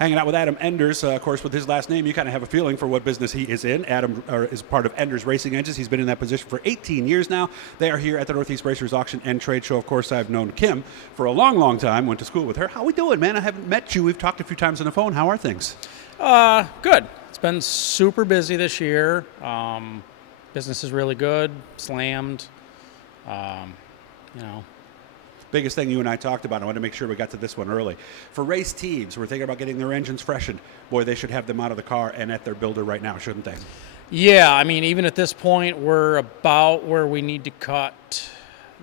Hanging out with Adam Enders, of course, with his last name, you kind of have a feeling for what business he is in. Adam is part of Enders Racing Engines. He's been in that position for 18 years now. They are here at the Northeast Racers Auction and Trade Show. Of course, I've known Kim for a long, long time. Went to school with her. How we doing, man? I haven't met you. We've talked a few times on the phone. How are things? Good. It's been super busy this year. Business is really good. Slammed. Biggest thing you and I talked about, I want to make sure we got to this one early. For race teams, we're thinking about getting their engines freshened. Boy, they should have them out of the car and at their builder right now, shouldn't they? Yeah, I mean, even at this point, we're about where we need to cut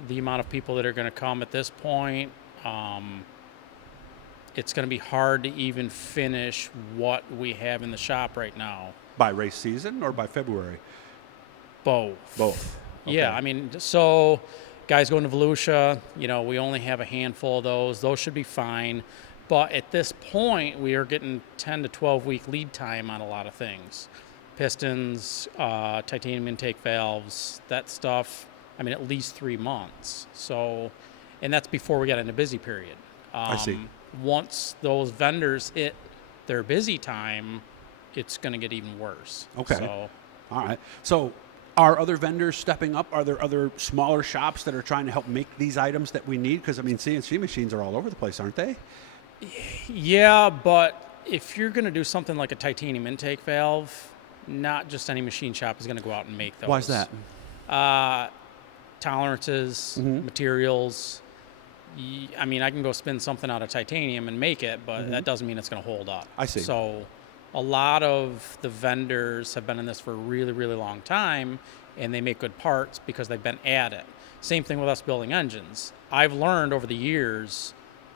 the amount of people that are going to come at this point. It's going to be hard to even finish what we have in the shop right now. By race season or by February? Both. Both. Okay. Yeah, I mean, so guys going to Volusia, we only have a handful of those. Those should be fine. But at this point, we are getting 10 to 12-week lead time on a lot of things. Pistons, titanium intake valves, that stuff, at least 3 months. So, and that's before we get into busy period. I see. Once those vendors hit their busy time, it's going to get even worse. Okay. So, all right. So are other vendors stepping up? Are there other smaller shops that are trying to help make these items that we need? Because, CNC machines are all over the place, aren't they? Yeah, but if you're going to do something like a titanium intake valve, not just any machine shop is going to go out and make those. Why is that? Tolerances, materials. I can go spin something out of titanium and make it, but that doesn't mean it's going to hold up. I see. So a lot of the vendors have been in this for a really, really long time, and they make good parts because they've been at it. Same thing with us building engines. I've learned over the years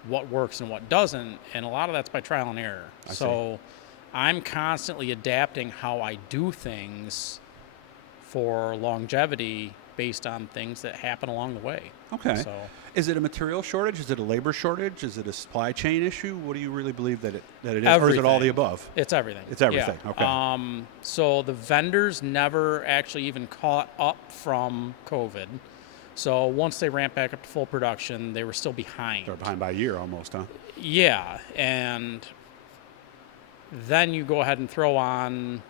what works and what doesn't, and a lot of that's by trial and error. I see. I'm constantly adapting how I do things for longevity based on things that happen along the way. Okay. So, is it a material shortage? Is it a labor shortage? Is it a supply chain issue? What do you really believe that it is? Everything. Or is it all the above? It's everything. It's everything. Yeah. Okay. So the vendors never actually even caught up from COVID. So once they ramped back up to full production, they were still behind. They're behind by a year almost, huh? Yeah, and then you go ahead and throw on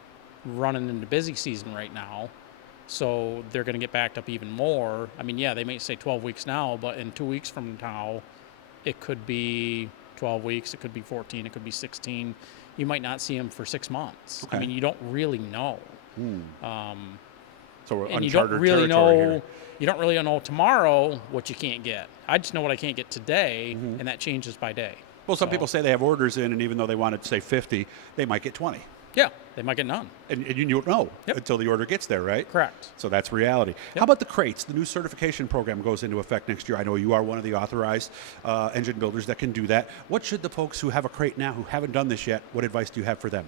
running into busy season right now. So they're going to get backed up even more. They may say 12 weeks now, but in 2 weeks from now, it could be 12 weeks, it could be 14, it could be 16. You might not see them for 6 months. Okay. You don't really know. So we're And uncharted territory here. You don't really know tomorrow what you can't get. I just know what I can't get today, and that changes by day. Well, some people say they have orders in, and even though they wanted to say 50, they might get 20. Yeah, they might get none. And you don't know until the order gets there, right? Correct. So that's reality. Yep. How about the crates? The new certification program goes into effect next year. I know you are one of the authorized engine builders that can do that. What should the folks who have a crate now who haven't done this yet, what advice do you have for them?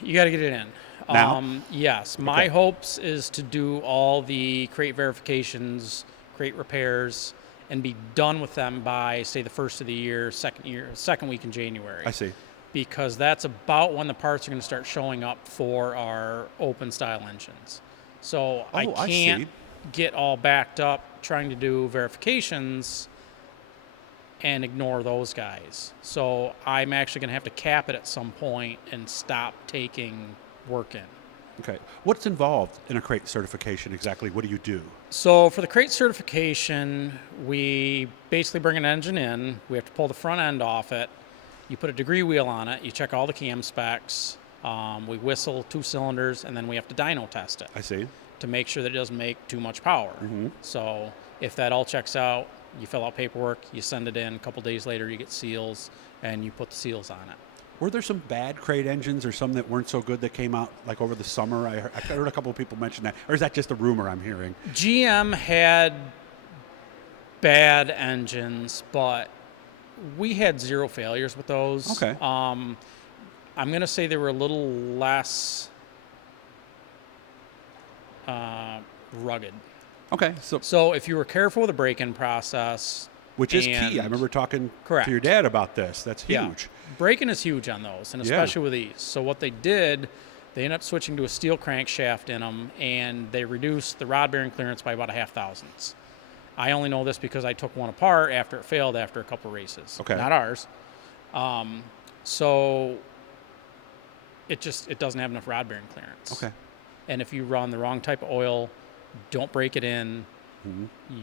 You got to get it in. Now? Yes. My hopes is to do all the crate verifications, crate repairs, and be done with them by, say, the first of the year, second week in January. I see. Because that's about when the parts are going to start showing up for our open style engines. So I can't get all backed up trying to do verifications and ignore those guys. So I'm actually going to have to cap it at some point and stop taking work in. Okay. What's involved in a crate certification exactly? What do you do? So for the crate certification, we basically bring an engine in. We have to pull the front end off it. You put a degree wheel on it. You check all the cam specs. We whistle 2 cylinders, and then we have to dyno test it. I see. To make sure that it doesn't make too much power. So if that all checks out, you fill out paperwork, you send it in. A couple days later, you get seals, and you put the seals on it. Were there some bad crate engines or some that weren't so good that came out like over the summer? I heard a couple of people mention that. Or is that just a rumor I'm hearing? GM had bad engines, but we had 0 failures with those. Okay. I'm going to say they were a little less rugged. Okay. So if you were careful with the break-in process, which is key. I remember talking to your dad about this. That's huge. Yeah. Break-in is huge on those, and especially with these. So what they did, they ended up switching to a steel crankshaft in them, and they reduced the rod bearing clearance by about 0.5 thousandths. I only know this because I took one apart after it failed after a couple races. Okay. Not ours. So it doesn't have enough rod bearing clearance. Okay. And if you run the wrong type of oil, don't break it in,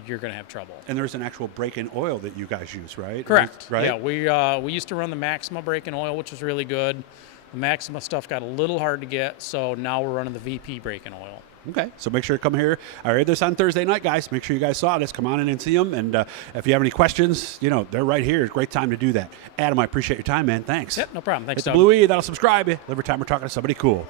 you're going to have trouble. And there's an actual break-in oil that you guys use, right? Correct. Right? Yeah, we used to run the Maxima break-in oil, which was really good. The Maxima stuff got a little hard to get, so now we're running the VP break-in oil. Okay, so make sure to come here. I aired this on Thursday night, guys. Make sure you guys saw this. Come on in and see them. And if you have any questions, they're right here. It's a great time to do that. Adam, I appreciate your time, man. Thanks. Yep, no problem. Thanks, Hit the Doug. Blue E. That'll subscribe you. Every time we're talking to somebody cool.